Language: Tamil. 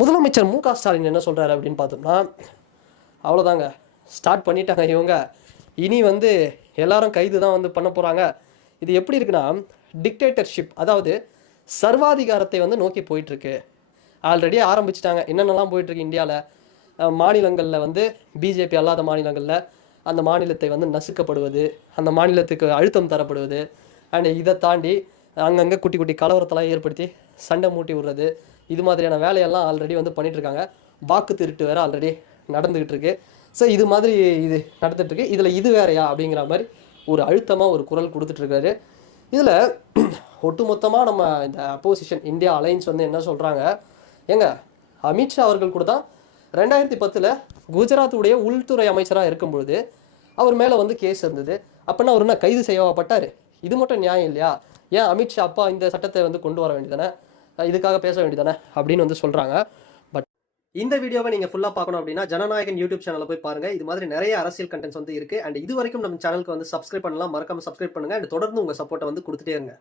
முதலமைச்சர் மு.க. ஸ்டாலின் என்ன சொல்கிறாரு அப்படின்னு பார்த்தோம்னா, அவ்வளோதாங்க, ஸ்டார்ட் பண்ணிட்டாங்க இவங்க. இனி வந்து எல்லாரும் கைது தான் வந்து பண்ண போகிறாங்க. இது எப்படி இருக்குன்னா, டிக்டேட்டர்ஷிப், அதாவது சர்வாதிகாரத்தை வந்து நோக்கி போயிட்டுருக்கு. ஆல்ரெடி ஆரம்பிச்சிட்டாங்க. என்னென்னலாம் போயிட்டுருக்கு இந்தியாவில், மாநிலங்களில் வந்து பிஜேபி அல்லாத மாநிலங்களில் அந்த மாநிலத்தை வந்து நசுக்கப்படுவது, அந்த மாநிலத்துக்கு அழுத்தம் தரப்படுவது, அண்ட் இதை தாண்டி அங்கங்கே குட்டி குட்டி கலவரத்தெல்லாம் ஏற்படுத்தி சண்டை மூட்டி விடுறது, இது மாதிரியான வேலையெல்லாம் ஆல்ரெடி வந்து பண்ணிகிட்ருக்காங்க. வாக்கு திருட்டு வேறு ஆல்ரெடி நடந்துக்கிட்டு இருக்கு. ஸோ இது மாதிரி இது நடந்துகிட்ருக்கு. இதில் இது வேறையா அப்படிங்கிற மாதிரி ஒரு அழுத்தமாக ஒரு குரல் கொடுத்துட்ருக்காரு. இதில் ஒட்டுமொத்தமாக நம்ம இந்த அப்போசிஷன் இந்தியா அலைன்ஸ் வந்து என்ன சொல்கிறாங்க, ஏங்க அமித்ஷா அவர்கள் கூட தான் 2010 குஜராத்துடைய உள்துறை அமைச்சராக இருக்கும்பொழுது அவர் மேலே வந்து கேஸ் இருந்தது. அப்படின்னா அவர் என்ன கைது செய்யப்பட்டார்? இது மட்டும் நியாயம் இல்லையா? ஏன் அமித்ஷா அப்பா இந்த சட்டத்தை வந்து கொண்டு வர வேண்டியதானே, இதுக்காக பேச வேண்டியதானே அப்படின்னு வந்து சொல்கிறாங்க. பட் இந்த வீடியோவை நீங்கள் ஃபுல்லாக பார்க்கணும் அப்படின்னா ஜனநாயகன் யூடியூப் சேனலில் போய் பாருங்கள். இது மாதிரி நிறைய அரசியல் கண்டென்ட்ஸ் வந்து இருக்குது. அண்ட் இது வரைக்கும் நம்ம சேனலுக்கு வந்து சப்ஸ்கிரைப் பண்ணலாம், மறக்காமல் சப்ஸ்கிரைப் பண்ணுங்கள். அண்ட் தொடர்ந்து உங்கள் சப்போர்ட்டை வந்து கொடுத்துட்டே இருங்க.